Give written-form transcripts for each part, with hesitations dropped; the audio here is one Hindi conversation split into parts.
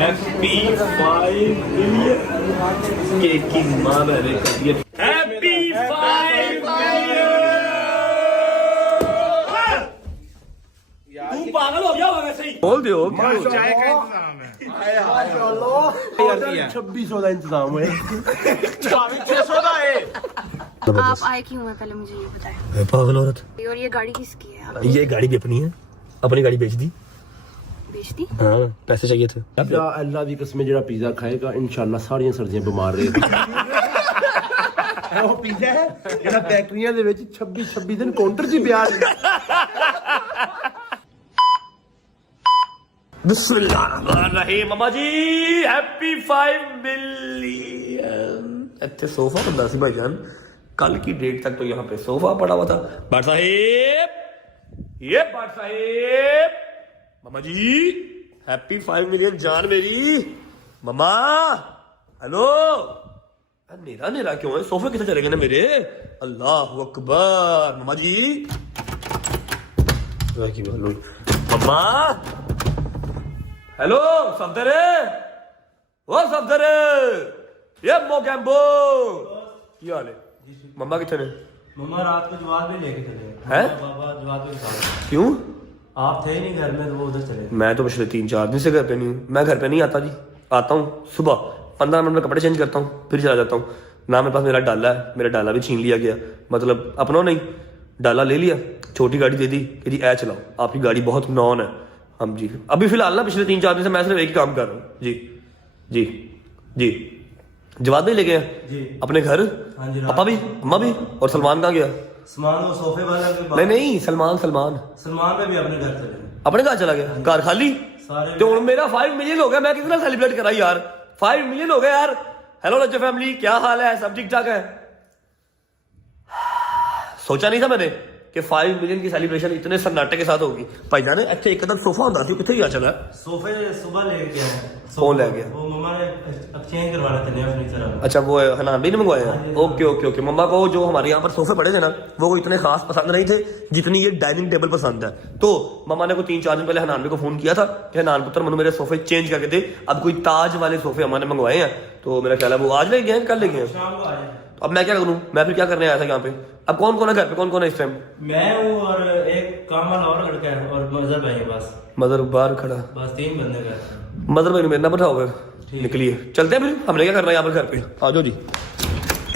हैप्पी 5 मिलियन केक की मां मैंने कर दिया। Happy 5 million. तू पागल हो गया होगा वैसे ही। बोल दो चाय का इंतजाम है। 2600 का इंतजाम है। 600 का है। आप आए क्यों हैं पहले मुझे ये बताएं। पागल औरत, और ये गाड़ी किसकी है? आप ये गाड़ी भी अपनी है, अपनी गाड़ी बेच दी। बेच दी? हाँ पैसे चाहिए थे। या अल्लाह दी कसम जेड़ा पिज़्ज़ा खाएगा इंशाल्लाह सारियां सर्दियां बीमार रहेगा। ਉਹ ਪੀਜ਼ਾ ਹੈ ਜਿਹੜਾ ਫੈਕਟਰੀਆਂ ਦੇ ਵਿੱਚ 26 ਦਿਨ ਕਾਊਂਟਰ 'ਚ ਪਿਆ ਹੈ। बिस्मिल्लाहिर्रहमानिर्रहीम। मामा जी हैप्पी 5 मिलियन। इतने सोफा बंदा सी भाईजान, कल की डेट तक तो यहाँ पे सोफा पड़ा हुआ था। बाट साहिब, ये बाट साहिब, मामा जी हैप्पी 5 मिलियन जान मेरी। मामा हेलो, नेरा नेरा क्यों है? सोफे कितने चले गए ना मेरे। अल्लाह अकबर। मामा जी मामा हेलो सफदर, ओ सफदर, ये मोगैम्बो की हाल है? मम्मा कितने ने? मम्मा रात को जवाब भी लेके चले हैं? बाबा जवाब भी निकाल। क्यों? आप थे ही नहीं घर में तो वो उधर चले। मैं तो पिछले 3-4 दिन से घर पे नहीं हूँ। मैं घर पे नहीं आता जी, आता हूँ सुबह 15 मिनट में कपड़े चेंज करता हूँ फिर चला जाता हूँ ना। मेरे पास मेरा डाला है, मेरा डाला भी छीन लिया गया, मतलब अपनों नहीं, डाला ले लिया, छोटी गाड़ी दे दी कि जी ऐ चलाओ, आपकी गाड़ी बहुत नॉन है। हम जी अभी फिलहाल ना पिछले 3-4 दिन से मैं सिर्फ एक ही काम कर रहा हूँ जी जी जी। जवाब नहीं ले गए जी अपने घर? हाँ जी। पापा भी, अम्मा भी, और सलमान कहाँ गया? सलमान वो सोफे वाला के नहीं नहीं, सलमान सलमान में भी अपने घर चले। अपने घर चला गया, कार खाली। सारे तो मेरा 5 मिलियन हो गया, मैं कितना सेलिब्रेट करा यार। 5 मिलियन हो गया यार। हेलो लज्जा फैमिली, क्या हाल है? सब ठीक ठाक है? सोचा नहीं था मैंने कि 5 मिलियन की सेलिब्रेशन इतने सन्नाटे के साथ होगी। भाईजान अच्छे एक कदम सोफा होता थी, कितने ही आ चला। सोफे सुबह ले गया है। कौन ले गया? वो मम्मा ने एक्सचेंज करवाना था नया फर्नीचर। अच्छा वो हनान भी ने मंगवाया है। Okay okay okay. मम्मा को जो हमारे यहाँ पर सोफे पड़े थे ना, वो इतने खास पसंद नहीं थे जितनी ये डाइनिंग टेबल पसंद है। तो मम्मा ने को 3-4 दिन पहले हनान को फोन किया था कि हनान पुत्र मनु मेरे सोफे चेंज करके दे। अब कोई ताज वाले सोफे हमारे मंगवाए हैं, तो मेरा ख्याल है वो आज ले गए हैं, कल ले गए हैं। शाम को आए। अब मैं क्या करूं? मैं फिर क्या करने आया था यहाँ पे? अब कौन कौन है घर पे? कौन कौन है इस टाइम? मैं हूँ और एक काम वाला और लड़का है और मजहर भाई है बस। मदर बाहर खड़ा। बस 3 बंदे घर। मदर भाई मेरे ना बैठाओ फिर, निकलिए चलते हैं फिर। हमने क्या करना है यहाँ पर घर पे? आ जाओ जी।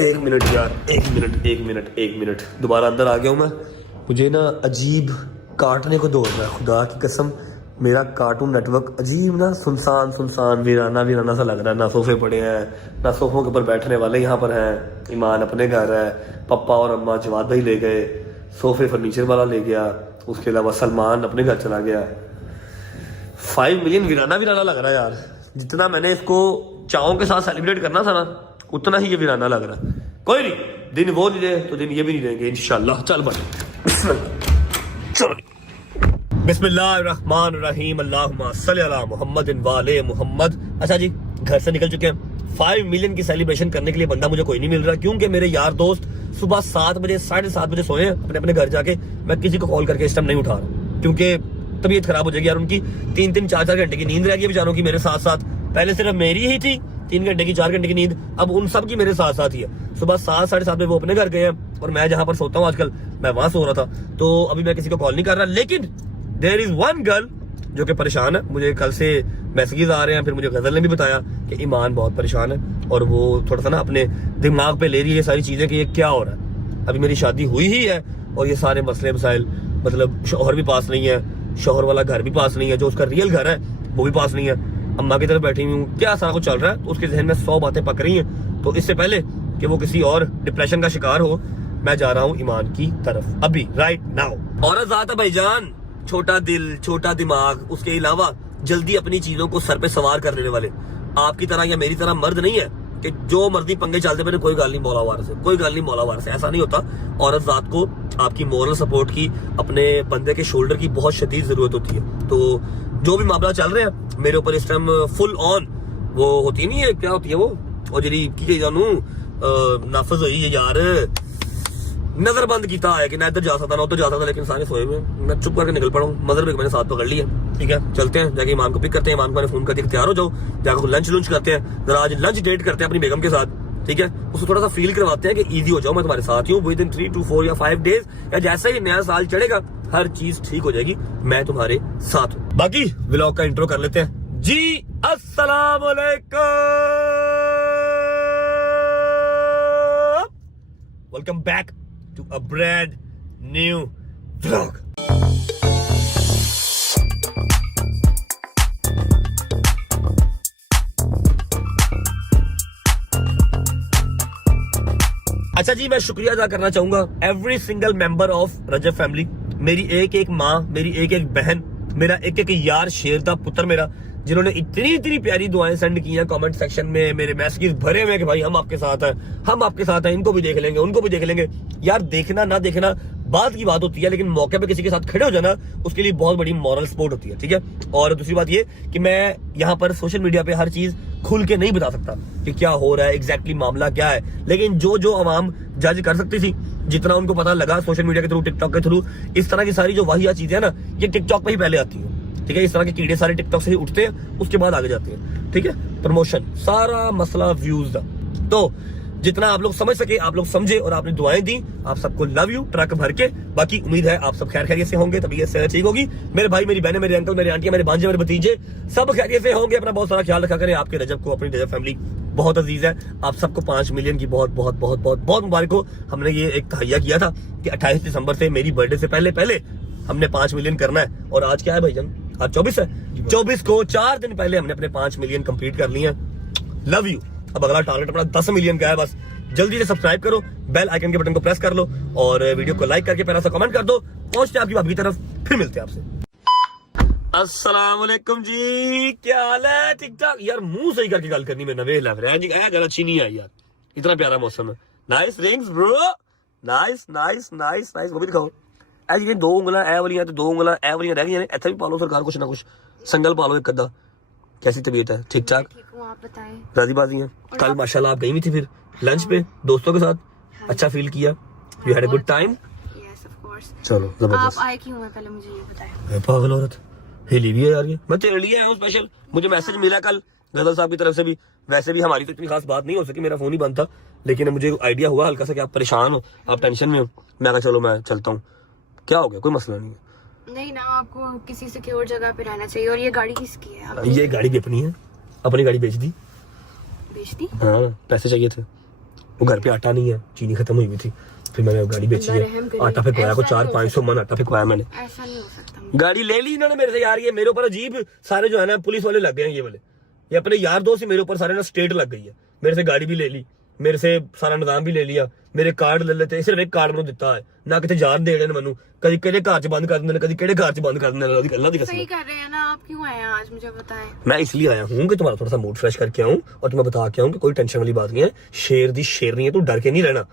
1 मिनट यार, 1 मिनट दोबारा अंदर आ गया हूँ मैं। मुझे ना अजीब काटने को दो रहा है, खुदा की कसम। मेरा कार्टून नेटवर्क अजीब ना सुनसान वीराना सा लग रहा है। ना सोफे पड़े हैं, ना सोफों के ऊपर बैठने वाले यहाँ पर हैं। ईमान अपने घर है, पप्पा और अम्मा जवाद भाई ले गए, सोफे फर्नीचर वाला ले गया, उसके अलावा सलमान अपने घर चला गया। 5 मिलियन वीराना लग रहा है यार। जितना मैंने इसको चावों के साथ सेलिब्रेट करना था ना, उतना ही ये वीराना लग रहा है। कोई नहीं, दिन वो नहीं दे तो दिन ये भी नहीं देंगे इंशाल्लाह। चल बस चलो। बिस्मिल्लाहिर्रहमानिर्रहीम, अल्लाहुम्मा सल्ली अला मुहम्मदिन व आले मुहम्मद। अच्छा जी, घर से निकल चुके हैं। 5 मिलियन की सेलिब्रेशन करने के लिए बंदा मुझे कोई नहीं मिल रहा, क्योंकि मेरे यार दोस्त सुबह 7 बजे 7:30 बजे सोए हैं अपने घर जाके। मैं किसी को कॉल करके इस टाइम नहीं उठा रहा, क्योंकि तबीयत खराब हो जाएगी यार। उनकी 3-3, 4-4 घंटे की नींद रहेगी बेचारों की मेरे साथ साथ। पहले सिर्फ मेरी ही थी 3 घंटे की, 4 घंटे की नींद, अब उन सब की मेरे साथ साथ ही है। सुबह 7, 7:30 बजे वो अपने घर गए हैं और मैं जहां पर सोता हूँ आजकल, मैं वहां सो रहा था। तो अभी मैं किसी को कॉल नहीं कर रहा, लेकिन देयर इज वन गर्ल जो कि परेशान है। मुझे कल से मैसेजेस आ रहे हैं, फिर मुझे गजल ने भी बताया कि ईमान बहुत परेशान है और वो थोड़ा सा ना अपने दिमाग पे ले रही है ये सारी चीजें कि ये क्या हो रहा है। अभी मेरी शादी हुई ही है और ये सारे मसले मसाइल, मतलब शौहर भी पास नहीं है, शौहर वाला घर भी पास नहीं है, जो उसका रियल घर है वो भी पास नहीं है, अम्मा की तरफ बैठी हुई हूँ, क्या सारा कुछ चल रहा है। तो उसके जहन में 100 बातें पक रही हैं। तो इससे पहले कि वो किसी और डिप्रेशन का शिकार हो, मैं जा रहा हूँ ईमान की तरफ अभी, राइट नाउ। औरत ज़ात है भाईजान, छोटा दिल, छोटा दिमाग, उसके अलावा जल्दी अपनी चीजों को सर पे सवार कर लेने वाले। आपकी तरह या मेरी तरह मर्द नहीं है कि जो मर्जी पंगे चलते मैंने कोई गाल नहीं मौलावार से, कोई गाल नहीं मौलावार से, ऐसा नहीं होता। औरत जात को आपकी मोरल सपोर्ट की, अपने बंदे के शोल्डर की बहुत शदीद जरूरत होती है। तो जो भी मामला चल रहे हैं मेरे ऊपर इस टाइम फुल ऑन, वो होती नहीं है, क्या होती है वो, और जी की जानू नाफज हुई है यार, नजर बंद किया है कि ना इधर जा सकता ना उधर जा सकता, लेकिन सारे सोए हुए हैं। मैं चुप करके निकल पड़ा हूँ। मजर भी मैंने साथ पकड़ लिया। ठीक है, चलते हैं, जाके ईमान को पिक करते हैं। ईमान को मैंने फोन कर दिया तैयार हो जाओ, जाकर लंच लुंच करते हैं, जरा आज लंच डेट करते हैं अपनी बेगम के साथ। ठीक है, उसको थोड़ा सा फील करवाते हैं कि इजी हो जाओ, मैं तुम्हारे साथ ही हूँ। विद इन 3 to 4 या 5 डेज या जैसे ही नया साल चढ़ेगा हर चीज ठीक हो जाएगी, मैं तुम्हारे साथ हूँ। बाकी व्लॉग का इंट्रो कर लेते हैं जी। अस्सलाम वालेकुम, welcome back to a brand new vlog. अच्छा जी, मैं शुक्रिया अदा करना चाहूंगा every single member of Rajab family. मेरी एक एक माँ, मेरी एक एक बहन, मेरा एक एक यार शेर दा पुत्र मेरा, जिन्होंने इतनी इतनी प्यारी दुआएं सेंड की हैं कमेंट सेक्शन में। मेरे मैसेजेस भरे हुए कि भाई हम आपके साथ हैं, हम आपके साथ हैं, इनको भी देख लेंगे, उनको भी देख लेंगे। यार देखना ना देखना बात की बात होती है, लेकिन मौके पे किसी के साथ खड़े हो जाना उसके लिए बहुत बड़ी मॉरल सपोर्ट होती है। ठीक है, और दूसरी बात ये कि मैं यहाँ पर सोशल मीडिया पे हर चीज खुल के नहीं बता सकता कि क्या हो रहा है, एग्जैक्टली मामला क्या है, लेकिन जो अवाम जज कर सकती थी, जितना उनको पता लगा सोशल मीडिया के थ्रू, टिकटॉक के थ्रू, इस तरह की सारी जो वाहियात चीजें है ना, ये टिकटॉक पे ही पहले आती है। ठीक है, इस तरह के कीड़े सारे टिकटॉक से ही उठते हैं, उसके बाद आगे जाते हैं। ठीक है, प्रमोशन सारा मसला व्यूज का। तो जितना आप लोग समझ सके आप लोग समझे, और आपने दुआएं दी, आप सबको लव यू ट्रक भर के। बाकी उम्मीद है आप सब खैर खैरियत से होंगे, तबीयत सेहत ठीक होगी। मेरे भाई, मेरी बहनें, मेरे अंकल, मेरे आंटियां, मेरे भांजे, मेरे भतीजे सब खैरियत से होंगे। अपना बहुत सारा ख्याल रखा करें। आपके रजब को, अपनी रजब फैमिली बहुत अजीज है। आप सबको 5 मिलियन की बहुत बहुत बहुत बहुत बहुत मुबारक हो। हमने ये एक तहैया किया था कि 28 दिसंबर से मेरी बर्थडे से पहले हमने 5 मिलियन करना है, और आज क्या है भाईजान? आज 24 है। 24 को 4 दिन पहले हमने अपने 5 मिलियन कंप्लीट कर लिए हैं। Love you. अब अगला टारगेट अपना 10 मिलियन का है। बस जल्दी से सब्सक्राइब करो, बेल आइकन के बटन को प्रेस कर लो, और वीडियो को लाइक करके प्यारा सा कमेंट कर दो। पहुंचते हैं आपकी भाभी की तरफ, फिर मिलते हैं आपसे। अस्सलाम वालेकुम जी, क्या हाल है? ठीक ठाक यार, मुंह सही करके गल करनी में नवे लग रहा है जी। जरा अच्छी नहीं आई यार, इतना प्यारा मौसम है। Nice rings bro, nice nice nice nice. वो भी दिखाओ। ऐसी ये 2 उंगलियां ए वाली हैं तो 2 उंगलियां ए वाली रह गई हैं। ऐसा भी पालो सरकार, कुछ ना कुछ संगल पालो एक अद्धा। कैसी तबीयत है? ठीक ठाक, आप बताएं। राजी बाजी हैं? कल माशाल्लाह आप गई हुई थी फिर लंच पे दोस्तों के साथ, अच्छा फील किया? You had a good time? Yes of course. चलो जबरदस्त। आप आए क्यों हैं पहले मुझे ये बताएं। पागल औरत हिली भी है यार ये। मैं तेरे लिए आया हूँ स्पेशल। मुझे मैसेज मिला कल गजल साहब की तरफ से भी। वैसे भी हमारी तो इतनी खास बात नहीं हो सकी, मेरा फोन ही बंद था, लेकिन मुझे आइडिया हुआ हल्का सा कि आप परेशान हो, आप टेंशन में हो। मैं कहा चलो मैं चलता हूँ। क्या हो गया? कोई मसला नहीं है। नहीं ना, आपको किसी सिक्योर जगह पे रहना चाहिए। और ये गाड़ी किसकी है? आप ये गाड़ी भी अपनी है, अपनी गाड़ी बेच दी। बेच दी? हाँ, पैसे चाहिए थे। वो घर पे आटा नहीं है, चीनी खत्म हुई थी, फिर मैंने गाड़ी बेची है। आटा फिकवाया को 400-500 मन आटा फिकवाया मैंने। ऐसा नहीं हो सकता। गाड़ी ले ली इन्होंने मेरे से यार। ये मेरे ऊपर अजीब सारे जो है ना पुलिस वाले लग गए हैं ये वाले। ये अपने यार दोस्त ही मेरे ऊपर सारे ना स्टेट लग गई है। मेरे से गाड़ी भी ले ली, मेरे से सारा निजाम भी ले लिया, मेरे कार्ड ले लेते। सिर्फ एक कार्ड मैंने दिता है ना, कितने जान दे रहे हैं मैनू। कभी केड़े घर च बंद कर देंगे, कभी केड़े घर च बंद कर देंगे। अल्लाह दी कसम सही कर रहे हैं ना आप। क्यों आए हैं आज मुझे बताएं। मैं इसलिए आया हूँ कि तुम्हारा थोड़ा सा मूड फ्रेश करके आऊँ, और तुम्हें बता के आऊँ कि कोई टेंशन वाली बात नहीं है। शेर दी शेरनी है, तू डर के नहीं रहना,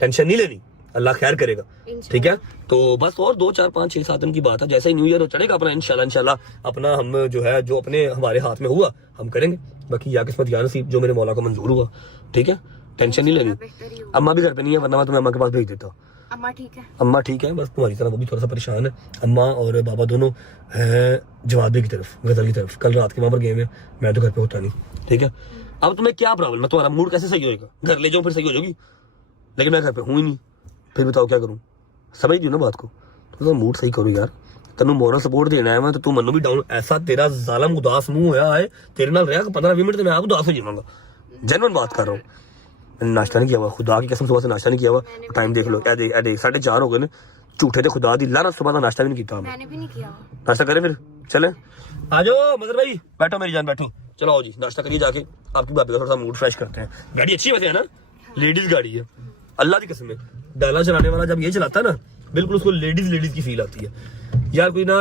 टेंशन नहीं लेनी, अल्लाह खैर करेगा। ठीक है, तो बस और 2, 4, 5, 6, 7 दिन की बात है। जैसे ही न्यू ईयर चढ़ेगा अपना इंशाल्लाह अपना हम जो है जो अपने हमारे हाथ में हुआ हम करेंगे। बाकी या किस्मत या नसीब, जो मेरे मौला को मंजूर हुआ। ठीक है, टेंशन नहीं लेनी। अम्मा भी घर पे नहीं है, वरना मैं तुम्हें अम्मा के पास भेज देता हूँ। अम्मा ठीक है? अम्मा ठीक है, बस तुम्हारी तरह वो भी थोड़ा सा परेशान है। अम्मा और बाबा दोनों हैं जवाब की तरफ, गजल की तरफ। कल रात के वहां पर गए हैं, मैं तो घर पे होता नहीं। ठीक है, अब तुम्हें क्या प्रॉब्लम है? तुम्हारा मूड कैसे सही होएगा? घर ले जाओ फिर सही हो जाओगी, लेकिन मैं घर पे हूँ ही नहीं। फिर बताओ क्या करूँ? समझ दियो ना बात को, तो मूड सही करो यार। तेन मॉरल सपोर्ट देना है मैं, तो तू मनु भी डाउन। ऐसा तेरा जालम उदास मुंह होया है, तेरे नाल रहा 15-20 मिनट मैं आप उदास हो जाऊंगा। जेन्युइन बात कर रहा हूँ। मैंने नाश्ता नहीं किया हुआ, खुदा की कसम सुबह से नाश्ता नहीं किया हुआ। टाइम देख लो, 4:30 हो गए ने। झूठे थे खुदा दी लानत, सुबह का नाश्ता भी नहीं किया। मैंने भी नहीं किया। नाश्ता करें फिर चले। आ जाओ मदर भाई, बैठो मेरी जान, बैठो। चलो आओ जी, नाश्ता करिए जाके। आपकी भाभी का थोड़ा सा मूड फ्रेश करते हैं। गाड़ी अच्छी वैसे है ना, लेडीज गाड़ी है, अल्लाह की कसम है। डाला चलाने वाला जब ये चलाता है ना, बिल्कुल उसको लेडीज की फील आती है यार। कोई ना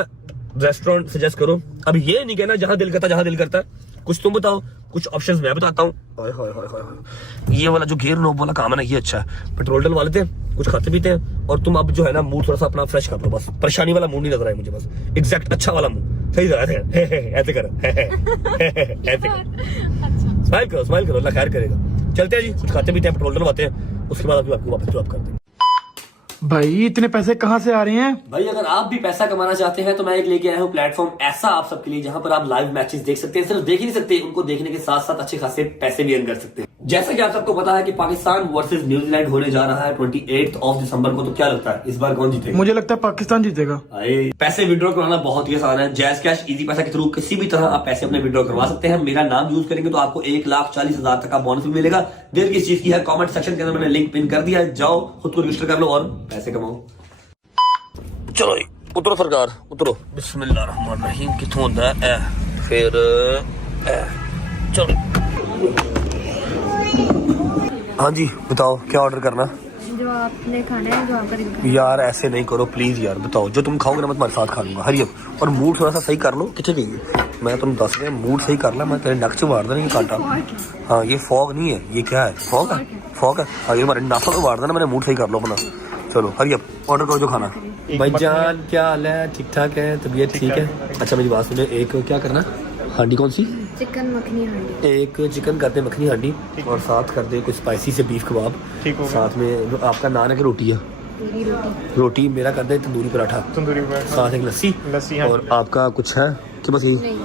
रेस्टोरेंट सजेस्ट करो। अब ये नहीं कहना जहां दिल करता है। कुछ तुम बताओ, कुछ ऑप्शंस मैं बताता हूँ। ये वाला जो गेयर नोब वाला काम है ना, ये अच्छा है। पेट्रोल डल वाले थे, कुछ खाते पीते हैं, और तुम अब जो है ना मूड थोड़ा सा अपना फ्रेश कर लो। बस परेशानी वाला मूड नहीं नजर आया मुझे, बस एग्जैक्ट अच्छा वाला मूड सही जगह है। ऐसे करो, ऐसे करो, स्माइल करो, अल्लाह खैर करेगा। चलते हैं जी, कुछ खाते पीते हैं, पेट्रोल डलवाते हैं, उसके बाद आपको वापस ड्रॉप करते हैं। भाई इतने पैसे कहाँ से आ रहे हैं? भाई अगर आप भी पैसा कमाना चाहते हैं तो मैं एक लेके आया हूँ प्लेटफॉर्म ऐसा आप सबके लिए, जहां पर आप लाइव मैचेस देख सकते हैं। सिर्फ देख ही नहीं सकते, उनको देखने के साथ साथ अच्छे खासे पैसे भी अर्न कर सकते हैं। जैसा कि आप सबको पता है कि पाकिस्तान वर्सेस न्यूजीलैंड होने जा रहा है 28 दिसंबर को। तो क्या लगता है इस बार कौन जीतेगा? मुझे लगता है पाकिस्तान जीतेगा। पैसे विड्रॉ करवाना बहुत ही आसान है। जैज कैश इजी पैसा के थ्रू किसी भी तरह आप पैसे अपने विड्रॉ करवा सकते हैं। मेरा नाम यूज करेंगे तो आपको 1,40,000 तक का बोनस भी मिलेगा। देर किस चीज की है, कमेंट सेक्शन के अंदर मैंने लिंक पिन कर दिया है, जाओ खुद को रजिस्टर कर लो और पैसे कमाओ। चलो जी उतरो सरकार उतरो। बिस्मिल्लाहिर्रहमानिर्रहीम किथों होंदा है फिर चलो। हाँ जी बताओ क्या ऑर्डर करना? जो आपने खाना है, जो आपका दिल का। यार ऐसे नहीं करो प्लीज यार, बताओ जो तुम खाओगे ना मैं तुम्हारे साथ खा लूंगा। हरी अप और मूड थोड़ा सा सही कर लो। कितने गई मैं तुम दस रहे मूड सही कर ला, मैं तेरे नक से मार देना ये कांटा। हाँ ये फॉग नहीं है, ये क्या है? फॉग है, फॉग है। हाँ ये हमारे नाफा को मार देना, मैंने मूड सही कर लो अपना। चलो हरी अप ऑर्डर करो जो खाना। भाई जान क्या हाल है? ठीक ठाक है, तबीयत ठीक है? अच्छा मेरी बात सुनो, एक क्या करना हांडी कौन सी? चिकन मखनी हांडी। एक चिकन करते मखनी हांडी और साथ कर दे कुछ स्पाइसी से बीफ कबाब। साथ में जो आपका नान है कि रोटी है? पूरी रोटी। रोटी मेरा कर दे तंदूरी पराठा, साथ एक लस्सी और आपका कुछ है कि बस यही?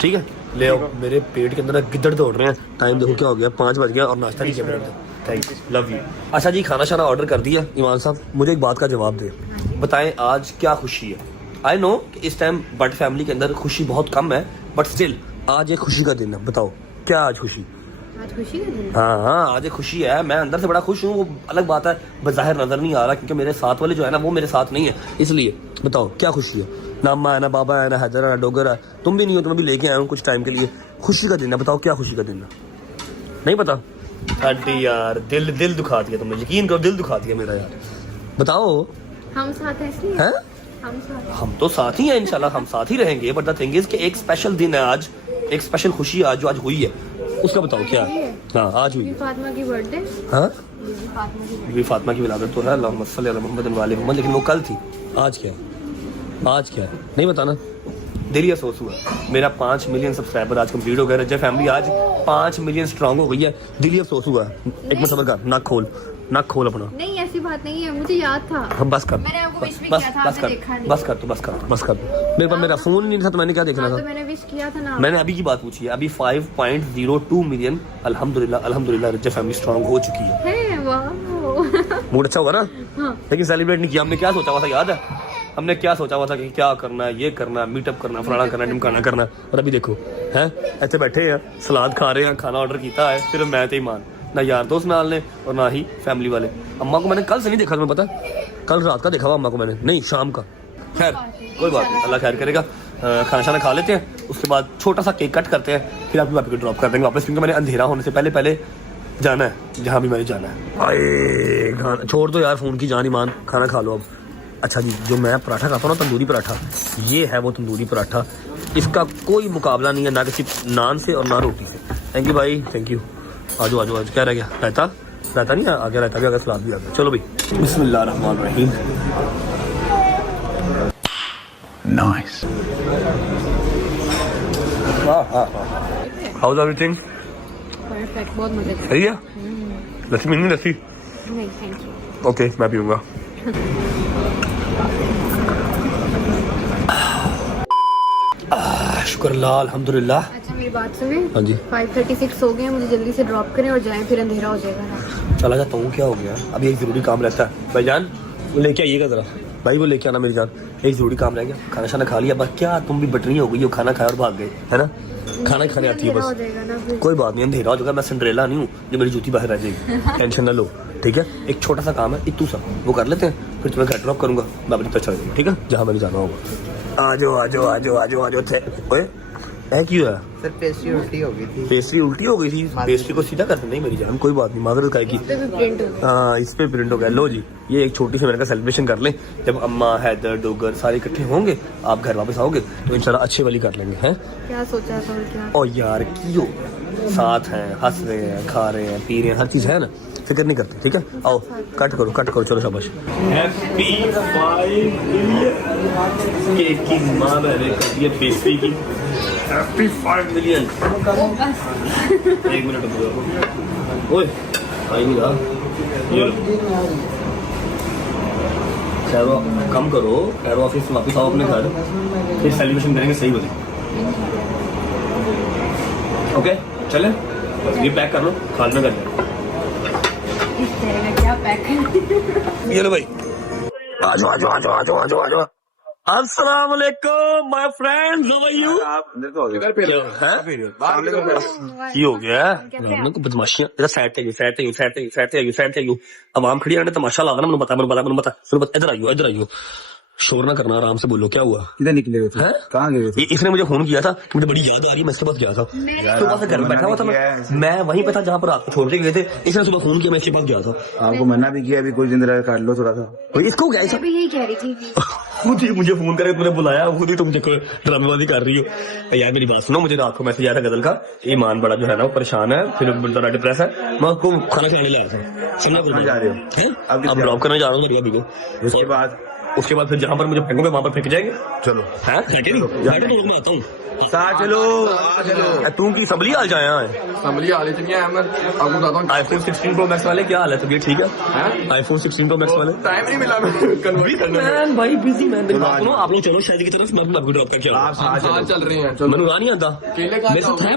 ठीक है ले आओ। मेरे पेट के अंदर गिद्दड़ दौड़ रहे हैं। टाइम देखो क्या हो गया, 5 बज गया और नाश्ता नहीं किया मैंने। Thank you, love you. अच्छा जी खाना शाना ऑर्डर कर दिया। ईमान साहब मुझे एक बात का जवाब दे, बताएं आज क्या खुशी है? आई नो कि इस टाइम बट फैमिली के अंदर खुशी बहुत कम है, बट स्टिल आज एक खुशी का दिन है। बताओ क्या आज खुशी? आज खुशी का दिन है। हाँ आज एक खुशी है। मैं अंदर से बड़ा खुश हूँ, वो अलग बात है बज़ाहिर नजर नहीं आ रहा क्योंकि मेरे साथ वाले जो है ना वो मेरे साथ नहीं है। इसलिए बताओ क्या खुशी है? ना अम्मा है ना बाबा है ना हैदर है ना डोगर है, तुम भी नहीं हो, तुम्हें भी लेके आया हूँ कुछ टाइम के लिए। खुशी का दिन है, बताओ क्या खुशी का दिन है? नहीं पता? आंटी यार दिल दुखा दिया तुमने, यकीन करो दिल दुखा दिया मेरा यार। बताओ हम साथ हैं इसलिए। हैं? हम साथ। हम तो साथ ही हैं इंशाल्लाह, हम साथ ही रहेंगे। बट द थिंग इज कि एक स्पेशल दिन है आज, एक स्पेशल खुशी आज जो आज हुई है उसका बताओ क्या है? हाँ आज हुई है फातिमा की बर्थडे। हाँ फातिमा की बीबी फातिमा की विलादत तो है, अल्लाहुम्मा सल्ली अला मुहम्मद व आले मुहम्मद, लेकिन वो कल थी। आज क्या है? आज क्या है नहीं बताना। दिल अफसोस हुआ मेरा 5 मिलियन सब्सक्राइबर आज कंप्लीट हो गए। रजा फैमिली आज 5 मिलियन स्ट्रांग हो गई है। दिल अफसोस हुआ। एक मिनट सबर कर, नाक खोल अपना। नहीं ऐसी बात नहीं है, मुझे याद था। हम बस कर, मैंने आपको विश भी बस किया था, बस आपने कर, देखा नहीं। बस कर। मेरे पास मेरा फोन नहीं था तो मैंने क्या देखना हाँ, था? तो मैंने विश किया था ना। मैंने अभी की बात पूछी है, अभी 5.02 मिलियन अल्हम्दुलिल्लाह रजा फैमिली स्ट्रांग हो चुकी है। वाह मूड अच्छा होगा ना? हाँ। लेकिन सेलिब्रेट नहीं किया हमने। क्या सोचा हुआ था याद है? हमने क्या सोचा हुआ था कि क्या करना है, ये करना, मीटअप करना, फलाना करना, ढिमकाना करना, और अभी देखो हैं ऐसे बैठे हैं सलाद खा रहे हैं। खाना ऑर्डर किया है सिर्फ मैं ते ईमान, ना यार दोस्त नाल ने और ना ही फैमिली वाले। अम्मा को मैंने कल से नहीं देखा, तुम्हें पता? कल रात का देखा हुआ अम्मा को मैंने, नहीं शाम का। खैर कोई बात नहीं, अल्लाह खैर करेगा। खाना शाना खा लेते हैं, उसके बाद छोटा सा केक कट करते हैं, फिर आपकी भाभी को ड्रॉप कर देंगे वापस, क्योंकि मैंने अंधेरा होने से पहले जाना है जहाँ भी मैंने जाना है। आए खाना छोड़ दो यार, फोन की जान ईमान, खाना खा लो अब। अच्छा जी जो मैं पराठा खाता हूँ ना, तंदूरी पराठा, ये है वो तंदूरी पराठा। इसका कोई मुकाबला नहीं है, ना किसी नान से और ना रोटी से। थैंक यू भाई, थैंक यू। आजो आजो आजो। क्या रह गया? रायता नहीं आ गया, रायता भी आ गया, सलाद भी आ गया। चलो भाई बिस्मिल्लाहिर्रहमानिर्रहीम। Nice. How is everything? Perfect, बहुत मजा आया। सही है? लस्सी मिलनी? लस्सी नहीं थैंक यू। ओके मैं पीऊंगा। शुक्र अल्लाह अल्हम्दुलिल्लाह। अच्छा मेरी बात सुने। हाँ जी 5:36 हो गए हैं, मुझे जल्दी से ड्रॉप करें और जाएं, फिर अंधेरा हो जाएगा। चला जाता हूँ, क्या हो गया? अभी एक जरूरी काम रहता है भाईजान, वो लेके आइएगा जरा। भाई वो लेके आना मेरी जान, एक जरूरी काम रह गया। खाना शाना खा लिया बस? क्या तुम भी बटनी हो गई हो, खाना खाया और भाग गए है ना? खाना खाने आती है अंधेरा हो बस। जाएगा ना फिर। कोई बात नहीं, अंधेरा हो जाएगा, मैं सिंड्रेला नहीं हूँ जो मेरी जूती बाहर आ जाएगी। टेंशन ना लो ठीक है। एक छोटा सा काम है इतू सा, वो कर लेते हैं, फिर तुम्हें घर ड्रॉप करूंगा, मैं अपनी तरफ चल जाऊँगा ठीक है, जहाँ मैंने जाना होगा। आजो आजो आजो आजो आजो थे। ओए है क्यों है? सर पेस्ट्री उल्टी हो गई थी। पेस्ट्री उल्टी हो गई थी? पेस्ट्री को सीधा करते नहीं मेरी जान, कोई बात नहीं, माजरत काय की। इस पे भी प्रिंट हो गया। हाँ इस पे प्रिंट हो गया। लो जी ये एक छोटी सी मैंने कहा सेलिब्रेशन कर लें, जब अम्मा हैदर डोगर सारे इकट्ठे होंगे, आप घर वापस आओगे तो इंशाल्लाह अच्छे वाली कर लेंगे हैं। क्या सोचा था और क्या? और यार क्यों साथ हैं, हंस रहे हैं, खा रहे हैं, पी रहे हैं, हर चीज है ना, फिक्र नहीं करते ठीक है। आओ कट करो चलो शाबाश। हैप्पी 5 मिलियन केक की मां मैंने कर दी है पेस्ट्री की। Happy 5 million. एक मिनट रुको, ओए आई नहीं रहा ये लो। खैरो कम करो, खैरो ऑफिस से वापस आओ अपने घर, फिर सेलिब्रेशन करेंगे सही बजे। ओके चले, ये पैक कर लो, खाना कर लो। इस तरह का क्या पैक है? ये लो भाई, आ जाओ आ जाओ आ जाओ आ जाओ आ जाओ आ जाओ। अस्सलाम वालेकुम my friends, how are you? ये हो गया है को बदमाशियां, इधर साइड पे साइड पे साइड पे साइड पे साइड पे आवाम खड़ी है, तमाशा लगा ना, मैंने पता सुनो, इधर आइयो, शोर ना करना, आराम से बोलो। क्या हुआ? किधर निकले हुए थे? कहाँ गए थे? इसने मुझे फोन किया था कि मुझे बड़ी याद आ रही है, मैं इसके पास गया था। सुबह से घर में बैठा हुआ था मैं वहीं पे था जहाँ पर आपको छोड़ के गए थे। इसने सुबह फोन किया, मैं इसके पास गया था। आपको मना भी किया अभी कुछ दिन रह काट लो थोड़ा सा। इसको क्या मैं भी यही कह रही थी। खुद ही मुझे फोन करे, तुमने बुलाया, खुद ही तुम देखो ड्रामेबाजी कर रही हो। यार मेरी बात सुनो, मुझे रात को मैसेज आया था गजल का, ईमान बड़ा जो है ना वो परेशान है, फिर बड़ा डिप्रेस है, मैं आपको खाना खिलाने ले आया था। समझा जा रहे हो? अब ड्रॉप करने जा रहा हूँ मेरी अभी को। उसके बाद फिर जहाँ पर मुझे फेंकोगे वहां पर फेंक जाएंगे। चलो है नहीं, मैं आता हूँ। चलो तू की सबली हाल जाया है, संभली हाल इतनी है। मैं आपको बताता हूँ iPhone 16 Pro Max वाले क्या हाल है? तबीयत ठीक है? iPhone 16 Pro Max वाले टाइम नहीं मिला मैं कन्वर्ट करने में। भाई बिजी मैन। सुनो आप लोग चलो शादी की तरफ, मैं आपको ड्रॉप करके आऊँ। हाँ चल रहे हैं, चलो। मैंने नहीं आता, केले का मेरे साथ है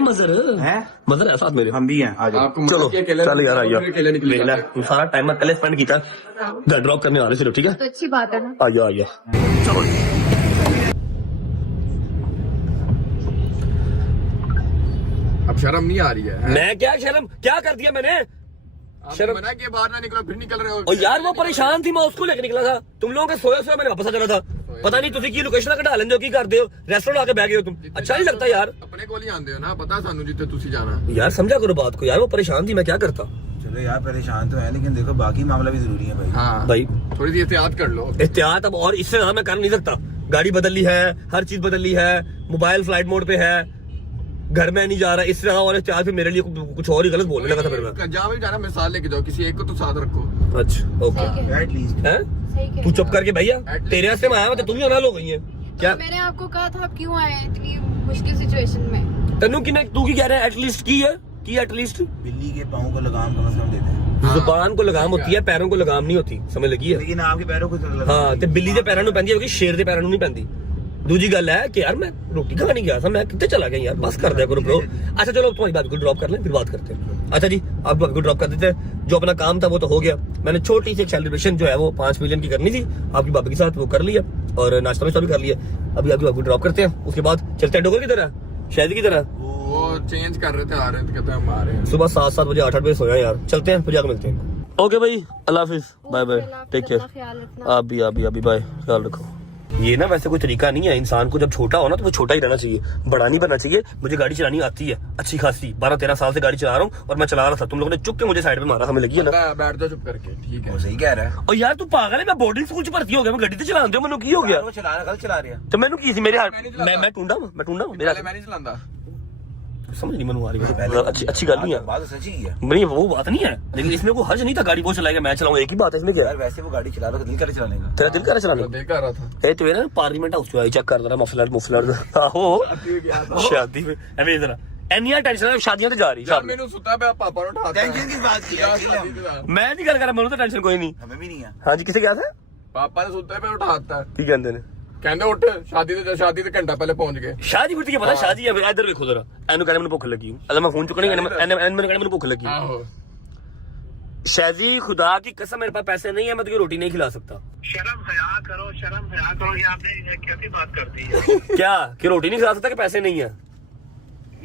मजर है साथ मेरे। हम भी हैं, आ जाओ। आपको चलो चल यार आइया, केले निकले देख ले तू सारा टाइम मैं कल स्पेंड किया, घर ड्रॉप करने आ रहे सिर्फ, ठीक है? तो अच्छी बात है ना। आइया चलो। अब शर्म नहीं आ रही है? मैं क्या शर्म क्या कर दिया मैंने? शर्म मना के बाहर ना निकलो, फिर निकल रहे हो। और यार वो परेशान थी, मैं उसको लेकर निकला था। तुम लोगों के सोए मैंने वापस आ जाना था। पता नहीं तुम की लोकेशन कटा लेंगे हो, की करते हो, रेस्टोरेंट आके बैठ गए हो तुम। अच्छा नहीं लगता यार। अपने को ही आंदे हो ना, पता सानू जिते तुसी जाना। यार समझा करो बात को यार, वो परेशान थी, मैं क्या करता। चलो यार परेशान तो है, लेकिन देखो बाकी मामला भी जरूरी है भाई। हाँ भाई थोड़ी सी एहतियात कर लो। एहतियात अब और इससे ज्यादा मैं कर नहीं सकता। गाड़ी बदल ली है, हर चीज बदल ली है, मोबाइल फ्लाइट मोड पे है, घर में नहीं जा रहा, इससे ज्यादा और एहतियात फिर मेरे लिए कुछ और ही गलत बोलने लगा था फिर मैं। जहाँ भी जाना मिसाल लेके जाओ, किसी एक को तो साथ रखो। अच्छा ओके एटलीस्ट है, सही कह तू चुप करके भैया, तेरे रास्ते में आया मैं, तुम भी अनाल हो गई है क्या? मैंने आपको कहा था आप क्यों आए इतनी मुश्किल सिचुएशन में। तनु की तू की कह रहे हैं एटलीस्ट की है कि एटलीस्ट बिल्ली के पाँव को लगाम कम से कम देते हैं। जुबान को लगाम होती है, पैरों को लगाम नहीं होती, समझ लगी है? लेकिन आपके पैरों को हाँ ते बिल्ली के पैरों ਨੂੰ ਪੈਂਦੀ ਹੈ, शेर के पैरों ਨੂੰ नहीं पैंदी। दूजी गल है कि यार मैं रोटी खाने गया था, मैं कितने चला गया यार, बस कर दिया करो ब्रो। अच्छा चलो तुम्हारी बात को ड्रॉप कर लें, फिर बात करते हैं। अच्छा जी आप बात को ड्रॉप कर देते हैं, जो अपना काम था वो तो हो गया। मैंने छोटी सी सेलिब्रेशन जो है वो 5 मिलियन की करनी थी आपकी बाबा के साथ, वो कर लिया और नाश्ता वाश्ता भी कर लिया। अभी आपकी बाबा को ड्रॉप करते हैं, उसके बाद चलते हैं डोगर की तरह, शायद की तरह। वो चेंज कर रहे थे, आ रहे थे, कहते हैं हम आ रहे हैं। सुबह 7 बजे 8 बजे सोया यार, चलते हैं फिर जाकर मिलते हैं। ओके भाई अल्लाह हाफिज, बाय बाय, टेक केयर। आप भी बाय, ख्याल रखो। ये ना वैसे कोई तरीका नहीं है, इंसान को जब छोटा हो ना तो वो छोटा ही रहना चाहिए, बड़ा नहीं बनना चाहिए। मुझे गाड़ी चलानी आती है अच्छी खासी, 12-13 साल से गाड़ी चला रहा हूँ और मैं चला रहा था, तुम लोगों ने चुप के मुझे साइड में मारा, हमें लगी है ना। बैठ जाओ चुप करके, ठीक है। सही कह रहा है। और यार तू पागल है, मैं बोर्डिंग स्कूल च भर्ती हो गया, मैं गड्डी तो चला दो, मैंने की हो गया? कल चला रहे हैं तो मैंने की थी मेरे हाथ, मैं टूंडा मेरा मैं नहीं चलाता। समझ नहीं मनु आ रही, अच्छी गल नहीं है, बात सच्ची है। नहीं वो बात नहीं है, लेकिन इसमें कोई हर्ज नहीं था, गाड़ी वो चलाएगा मैं चलाऊंगा, एक ही बात है इसमें क्या है? यार वैसे वो गाड़ी चला रहा था, दिल कर चलाने का। तेरा दिल कर चलाने देख रहा था ए तो ना पार्लियामेंट हाउस जो चेक कर रहा मफलर आहो शादी में एਵੇਂ जरा एनिया टेंशन शादियां तो जा रही यार मैंने सुता पे पापा ने उठाता। टेंशन की बात की है, मैं नहीं गल कर रहा, ਮੈਨੂੰ ਤਾਂ टेंशन कोई नहीं। हमें भी नहीं है। हाँ जी किसे क्या था? पापा ने सुता पे उठाता है, की कहते ने कहते उठ शादी ते घंटा पहले पहुंच गए। शादी फिर पता शादी है, इधर देखो जरा, एनु कहने ਮੈਨੂੰ ਭੁੱਖ ਲੱਗੀ ਹੂੰ, अल्लाह मैं फोन चुकने मैंने कहने ਮੈਨੂੰ ਭੁੱਖ ਲੱਗੀ। आहो शादी खुदा की कसम मेरे पास पैसे नहीं है, मैं तुझे रोटी नहीं खिला सकता। शर्म हया करो, ये आपने कैसी बात कर दी है? क्या कि रोटी नहीं खिला सकता कि पैसे नहीं है?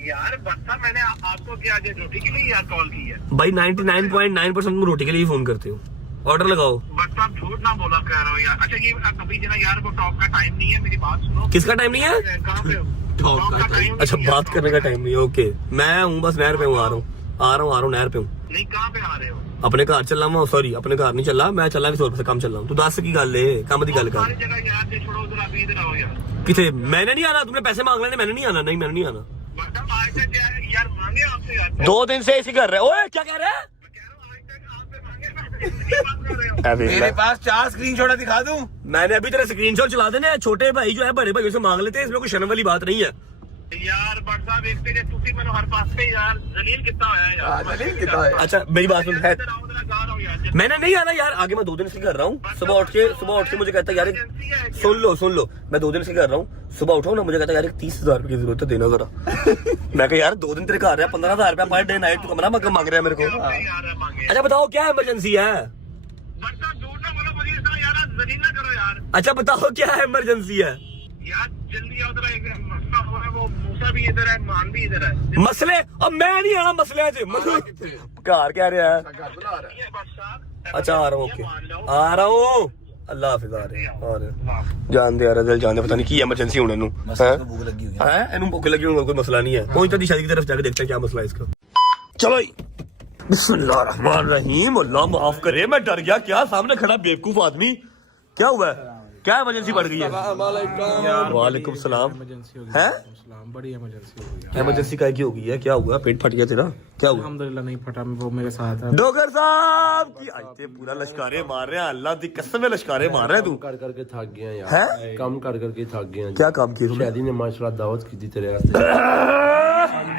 यार बता, मैंने आपको क्या आज रोटी के लिए यार कॉल की है? भाई 99.9% तुम रोटी के लिए फोन करते हो, ऑर्डर लगाओ। बता झूठ ना बोला कर रहे हो यार। अच्छा ये अभी जना यार वो टॉक का टाइम नहीं है, मेरी बात सुनो। किसका टाइम नहीं है? कहाँ पे हो? टॉक का टाइम अच्छा बात करने का टाइम नहीं है, ओके। मैं हूँ बस नहर पे हूँ, आ रहा हूँ नहर पे हूँ। नहीं, कहाँ पे आ रहे हो? अपने घर चल रहा हूँ, सॉरी अपने घर नहीं चला, मैं चला किसी और से काम चल रहा हूँ। तू 10 की गल है, काम की गल सारी कर। जगह यार से छोड़ो, उधर अभी इधर आओ यार। किसे मैंने नहीं आना, तुमने पैसे मांग लेने, मैंने नहीं आना। नहीं मैंने नहीं आना, बता आज तक यार मांगे आपसे यार। 2 दिन से ऐसे कर रहे। ओए क्या कह रहे हैं? मैं कह रहा हूँ आज तक आपसे मांगे, ये बात कर रहे हो। मेरे पास 4 स्क्रीनशॉट दिखा दूं। मैंने अभी तेरा स्क्रीनशॉट चला देने, छोटे भाई जो है बड़े भाई से मांग लेते हैं, इसमें कोई शर्म वाली बात नहीं है। यार बट साहब एक तेरे तुसी मैंने हर पास पे यार जलील कितना होया यार। जलील कितना है? अच्छा मेरी बात सुन है, इधर आओ, इधर गा रहा हूँ यार। यार मैंने नहीं आना यार, आगे मैं 2 दिन से कर रहा हूँ। सुबह उठ के मुझे कहता है यार सुन लो, मैं 2 दिन से कर रहा हूँ। सुबह उठाऊँ ना, मुझे कहता है यार 30,000 रुपए की जरूरत है, देना जरा। मैं कहा यार 2 दिन तेरे घर है, 15,000 रुपया पर डे नाइट तू कमरा मांग रहा है मेरे को। यार मांगे अच्छा बताओ क्या इमरजेंसी है? बरसात दूर ना बोलो मुझे इतना यार जलील ना करो यार। अच्छा बताओ क्या इमरजेंसी है? यार जल्दी आओ जरा, एक मसला हो रहा है, वो मूसा भी इधर है, मान भी इधर है। मसले अब मैं नहीं आना मसले च किथे घर कह रहा है। घर बुला रहा है ये बरसात अच्छा आ रहा हूँ, ओके आ रहा हूँ। अल्लाह हाफिज। आ रहे जान दे यार, दिल जान दे, पता नहीं की इमरजेंसी होने नु भूख लगी हुई है। इन्हें भूख लगी हुई, कोई मसला नहीं है। पहुंचता दी शादी की तरफ जाके देखते हैं क्या मसला है इसका। चलो बिस्मिल्लाह रहमान रहीम। अल्लाह माफ करे, मैं डर गया। क्या सामने खड़ा बेवकूफ आदमी, क्या हुआ है? क्या इमरजेंसी बढ़ गई है? वालेकुम सलाम। है बड़ी इमरजेंसी हो गई। इमरजेंसी काय की हो गई है? क्या हुआ? पेट फट गया तेरा? क्या हुआ? अल्हम्दुलिल्लाह नहीं फटा, वो मेरे साथ है। डॉक्टर साहब की आते पूरा लश्कारे मार रहे हैं। अल्लाह दी कसम है लश्कारे मार रहे हैं तू। कर करके थक गया यार, हैं? काम कर करके थक गया। क्या काम किया तुमने? शादी ने माशाल्लाह दावत की थी तेरे वास्ते।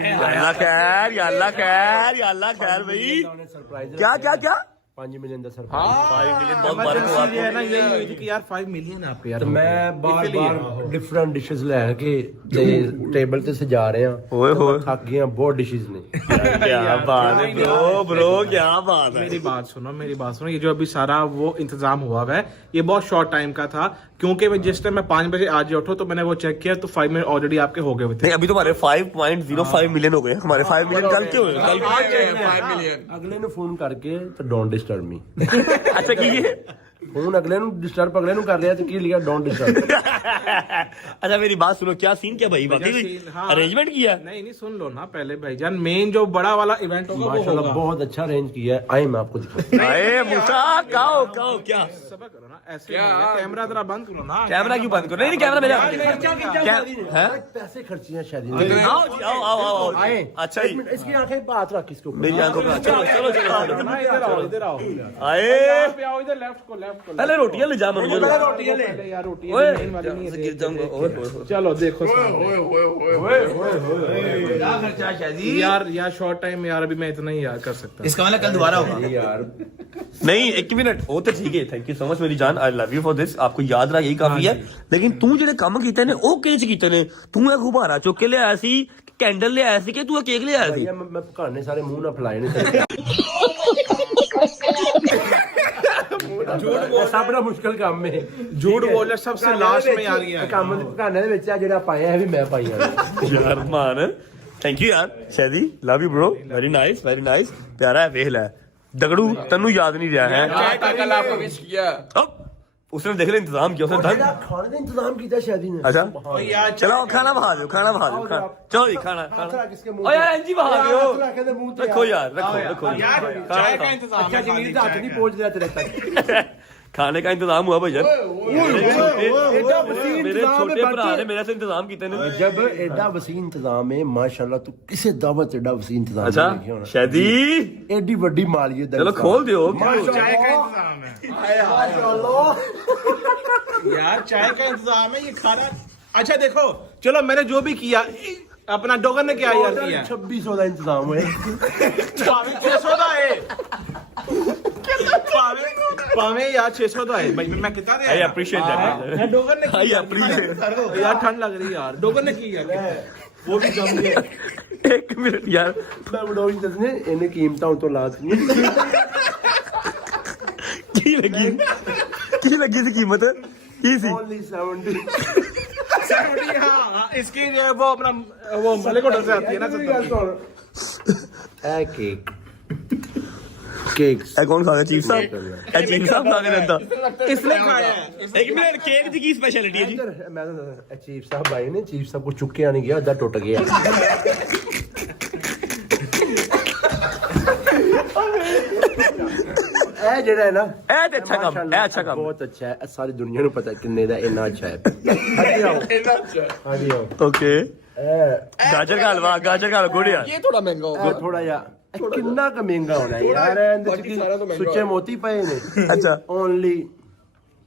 या अल्लाह खैर, या अल्लाह खैर, या अल्लाह खैर भाई। सरप्राइज क्या क्या क्या? 5 मिलियन का सरप्राइज। 5 मिलियन बहुत मुबारक हो ये है ना, आपको। यही हुई थी कि यार 5 मिलियन आपके यार। तो मैं बार डिफरेंट डिशेस लेके टेबल ते सजा रहे हैं। ओए होए। थक गया बहुत डिशेस ने। क्या बात है ब्रो, क्या बात है। मेरी बात सुनो, ये जो अभी सारा वो इंतजाम हुआ है, ये बहुत शॉर्ट टाइम का था, क्योंकि मैं जिस टाइम मैं 5 बजे आज उठो तो मैंने वो चेक किया तो 5 मिनट ऑलरेडी आपके हो गए हुए थे। नहीं अभी तो हमारे 5.05 मिलियन हो गए। हमारे 5 मिलियन कल क्यों हुए? कल 5 मिलियन अगले ने फोन करके तो डोंट डिस्टर्ब मी। अच्छा कीजिए। फोन अगले नु डिस्टर्ब अगले नु कर लिया तो की लिया डोंट डिस्टर्ब। अच्छा मेरी बात सुनो, क्या सीन क्या भाई? बाकी हाँ। अरेंजमेंट किया? नहीं सुन लो ना पहले भाईजान, मेन जो बड़ा वाला इवेंट होगा वो माशाल्लाह होगा। बहुत अच्छा अरेंज किया है। आए मैं आपको दिखाऊं। अरे मूसा काओ क्या? सबर करो ना, ऐसे नहीं है, कैमरा जरा बंद करो ना। कैमरा क्यों बंद करो? नहीं कैमरा मेरा है। पैसे खर्चे हैं शादी में। आओ जी, आओ। आए। अच्छा ही इसकी आंखें बात रख इसके ऊपर। मेरी आंखों पे चलो ना इधर आओ आए। यहाँ पे आओ, इधर लेफ्ट को पहले रोटियां ले जा मुझे। पहले यार रोटी ओए मेन वाली नहीं है, गिर जाऊंगा। ओए चलो देखो क्या खर्चा है शादी? यार शॉर्ट टाइम में यार अभी मैं इतना ही यार कर सकता हूँ। इसका मतलब कल दोबारा होगा यार नहीं 1 मिनट वो तो ठीक है। थैंक यू सो मच मेरी जान, I love you for this. आपको याद रहा यही काफी है। लेकिन तू जेडे काम कीते ने ओ किस कीते ने? तू एक गुब्बारा चुक के ले आया सी, कैंडल ले आया सी कि तू केक ले आया सी? मैं पकाने सारे मुंह ना फैलाए ने। झूठ बोलना बड़ा मुश्किल काम है। झूठ बोलना सबसे लास्ट में आ गया। ਕੰਮ ਦੇ ਪਕਾਨੇ ਦੇ ਵਿੱਚ ਆ ਜਿਹੜਾ ਪਾਇਆ ਹੈ ਵੀ ਮੈਂ ਪਾਈਆਂ ਨੇ। यार मान थैंक यू यार शादी, love you bro, very nice प्यारा है। वेख लै दगड़ू तेनू याद नहीं रहा है। कल आपको विश किया। अब उसने देख ले इंतजाम किया उसने धन। ਖਾਣੇ ਦਾ ਇੰਤਜ਼ਾਮ ਕੀਤਾ शादी ने। अच्छा चलो खाना बहा दो चलो जी खाना किसके ओ यार एनजी बहा दो। रखे दे मुंह रखो यार रखो यार चाय का इंतजाम अच्छा जमीन का हाथ नहीं पहुंच रहा तेरे तक। खाने का इंतजाम हुआ भैया। वसीम मेरे इंतजाम छोटे है भरा बच्चे। ने मेरे से इंतजाम किए ने। जब एडा वसी इंतजाम है माशाल्लाह तू किसे दावत एडा वसी इंतजाम अच्छा नहीं देखिया होना। शादी एडी बड़ी मालियत चलो खोल दो। चाय का इंतजाम है यार, चाय का इंतजाम है, ये खाना। अच्छा देखो चलो मैंने जो भी किया अपना डोगर ने क्या यार किया। 2600 का इंतजाम है। ਭਾਵੇਂ 600 ਦਾ ਹੈ, ਭਾਵੇਂ यार 600 ਦਾ ਹੈ भाई, मैं कितना दिया? I appreciate that. डोगर ने आई अप्रिशिएट यार ठंड लग रही है यार, डोगर ने की यार वो भी जम गया। 1 मिनट यार मैं बड़ोई दसने इन्हें कीमतां तो लाजमी की लगी थी कीमत की सी? ओनली 70। हाँ, इसकी जो है वो अपना वो मलिक होटल से आती है ना 70। ए केक केक्स ए कौन खाएगा? चीफ साहब ए चीफ साहब खा के देता। इसने खाया है। 1 मिनट केक दी की स्पेशलिटी है जी? मैं चीफ साहब भाई ने चीफ साहब को चुक्के नहीं गया अद्धा टुट गया। ਇਹ ਜਿਹੜਾ ਹੈ ਨਾ ਇਹ ਤੇ ਅੱਛਾ ਕੰਮ, ਇਹ ਅੱਛਾ ਕੰਮ। ਬਹੁਤ ਅੱਛਾ ਹੈ। ਸਾਰੀ ਦੁਨੀਆ ਨੂੰ ਪਤਾ ਕਿੰਨੇ ਦਾ ਇੰਨਾ ਅੱਛਾ ਹੈ। ਹਾਂਜੀ ਆਓ ਹਾਂਜੀ ਆਓ। ओके गाजर का हलवा गुड़ यार। ये थोड़ा महंगा होगा। ਥੋੜਾ ਜਿਹਾ ਇਹ ਕਿੰਨਾ ਕੁ ਮਹਿੰਗਾ ਹੋਣਾ ਯਾਰ? ਇਹਦੇ ਚ ਕੀ ਸੁੱਚੇ ਮੋਤੀ ਪਏ ਨੇ। अच्छा ਓਨਲੀ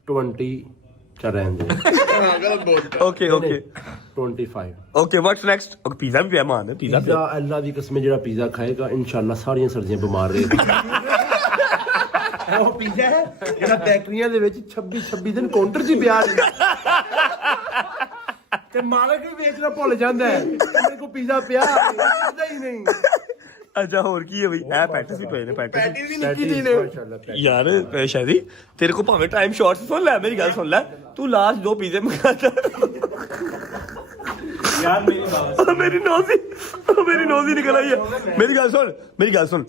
20 ਚ ਰਹਿੰਦੇ। गलत बोलता। Okay 25। Okay what's next? Pizza भी है मान पिज्जा ਪੀਜ਼ਾ ਅੱਲਾ ਦੀ ਕਸਮ ਜਿਹੜਾ ਪੀਜ਼ਾ ਖਾਏਗਾ ਇਨਸ਼ਾਅੱਲਾ ਸਾਰੀਆਂ ਸਰਦੀਆਂ ਬਿਮਾਰ ਰਹੇਗਾ। ਉਹ ਪੀਜ਼ਾ ਹੈ ਜਿਹੜਾ ਬੈਕਰੀਆਂ ਦੇ ਵਿੱਚ 26 ਦਿਨ ਕਾਊਂਟਰ 'ਚ ਹੀ ਪਿਆ ਤੇ ਮਾਲਕ ਵੀ ਵੇਚਣਾ ਭੁੱਲ ਜਾਂਦਾ ਹੈ ਮੇਰੇ ਕੋਲ ਪੀਜ਼ਾ ਪਿਆ ਵੇਚਦਾ ਹੀ ਨਹੀਂ। ਅੱਛਾ ਹੋਰ ਕੀ ਹੈ ਬਈ ਇਹ ਪੈਟਸ ਵੀ ਪਏ ਨੇ ਪੈਟਸ ਵੀ ਨਿੱਕੀ ਜੀ ਨੇ ਯਾਰ ਸ਼ਾਇਦੀ ਤੇਰੇ ਕੋ ਭਾਵੇਂ ਟਾਈਮ ਸ਼ਾਰਟ ਸੁਣ ਲੈ ਮੇਰੀ ਗੱਲ ਸੁਣ ਲੈ ਤੂੰ ਲਾਸਟ 2 ਪੀਜ਼ੇ ਮੰਗਾਤਾ यार मेरी बात मेरी नौजी निकल आई है। मेरी गल सुन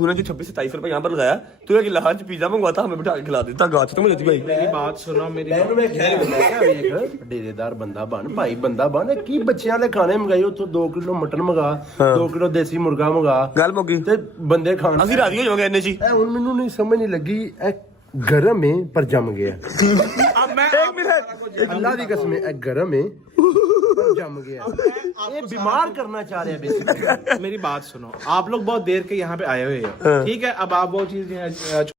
तूने जो 26-27 रुपए यहाँ पर लगाया तूने कि लाहौर पिज्जा मंगवाता हमें बिठा के खिला देता गाच तो मुझे भाई मेरी बात सुनो मेरी ਮੈਨੂੰ ਮੈਂ ਕਹਿ ਰਿਹਾ ਵੇਖ ਡੇਰੇਦਾਰ ਬੰਦਾ ਬਣ ਭਾਈ ਬੰਦਾ ਬਣ ਕੀ ਬੱਚਿਆਂ ਦੇ ਖਾਣੇ ਮੰਗਾਈ ਉੱਥੋਂ 2 ਕਿਲੋ ਮਟਨ ਮੰਗਾ 2 ਕਿਲੋ ਦੇਸੀ ਮੁਰਗਾ ਮੰਗਾ गल मुक्की ਤੇ ਬੰਦੇ ਖਾਣ ਅਸੀਂ ਰਾਜੀ ਹੋ ਜਾਵਾਂਗੇ ਇੰਨੇ ਜੀ ਇਹ ਹੁਣ ਮੈਨੂੰ ਨਹੀਂ ਸਮਝ ਨਹੀਂ ਲੱਗੀ ਇਹ ਗਰਮ ਹੈ ਪਰ ਜੰਮ ਗਿਆ अब मैं एक मिनट ਅੱਲਾ ਦੀ ਕਸਮ ਹੈ ਇਹ ਗਰਮ ਹੈ ਪਰ ਜੰਮ ਗਿਆ ਇਹ बीमार करना चाह रहे हैं बेसिकली। मेरी बात सुनो आप लोग बहुत देर के यहाँ पे आए हुए हो ठीक है अब आप वो चीज